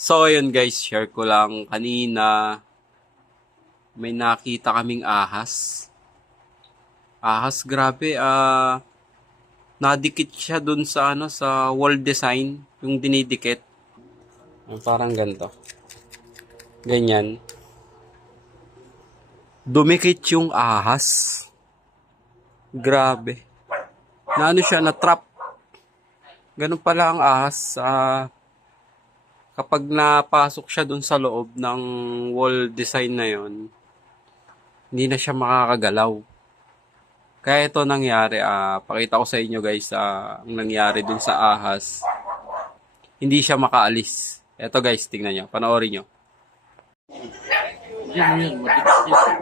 So, ayun guys, share ko lang kanina, may nakita kaming ahas. Ahas, grabe, nadikit siya dun sa, sa wall design, yung dinidikit. Parang ganito. Ganyan. Dumikit yung ahas. Grabe. Na ano siya, na trap. Ganun pala ang ahas. Kapag napasok siya dun sa loob ng wall design na yon, hindi na siya makakagalaw. Kaya ito nangyari, pakita ko sa inyo guys, ang nangyari dun sa ahas. Hindi siya makaalis. Ito guys, tingnan nyo, panoorin nyo. Yun, madikit yun.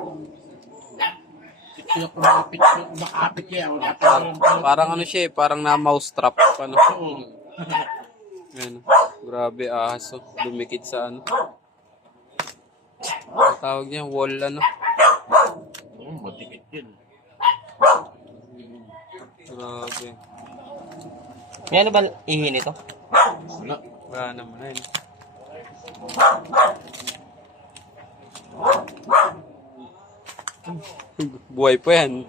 Kaya kumapit, makapit yan. Parang ano siya parang na mouse trap. Ano? Ayan, grabe ahas, dumikit sa ano. Ang tawag niya, wall ano. Madikit yun. Grabe. May ano ba ihi nito? Wala. Wala naman na yun. Buhay pa yan.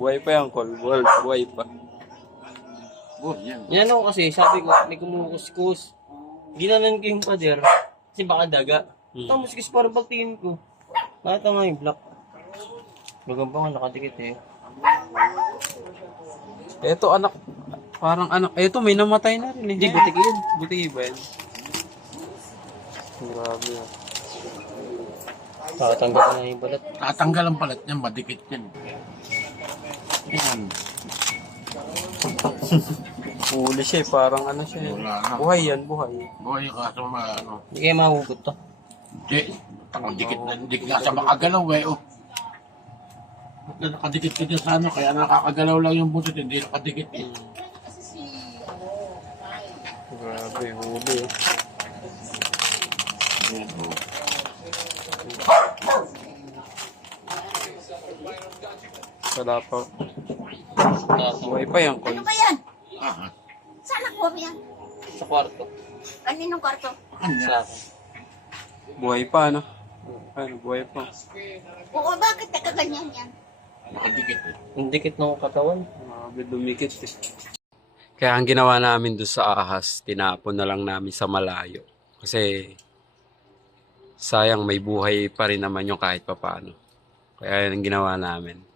Buhay pa yan, Col. Buhay pa. Oh, yan. Yan ako kasi, sabi ko, may kumukuskus. Ginanon ko yung pader, kasi baka daga. Tapos kasi parang pagtingin ko, nakita nga yung black. Bagang pa nga nakadikit eh. Eto anak, parang anak, eto may namatay na rin eh. Hindi, butik yun. Buti ba yan? Grabe yan. Nakatanggal na yung balat. Tatanggal ang palat niyan, madikit yan. Yan. Huli siya parang ano siya. Wala na. Buhay yan, buhay. Boy, kaso ano. Hindi kayo mahugot to. Hindi. Ang dikit na, dikit na sa makagalaw eh. Oh. Nakadikit ka dyan sa ano, kaya nakakagalaw lang yung butot, hindi nakadikit eh. Grabe, huli eh. Yan, oh. Wala pa. Buhay pa yan, Col. Ano ba yan? Ah, Saan nakuha mo yan? Sa kwarto. Kaninong kwarto? Sa akin. Buhay pa, ano? Ano, buhay pa. Oo, bakit nakaganyan yan? nakadikit eh. Yung dikit ng katawan. Grabe, dumikit eh. Kaya ang ginawa namin doon sa ahas, tinapon na lang namin sa malayo. Kasi sayang may buhay pa rin naman yung kahit papaano. Kaya yun ang ginawa namin.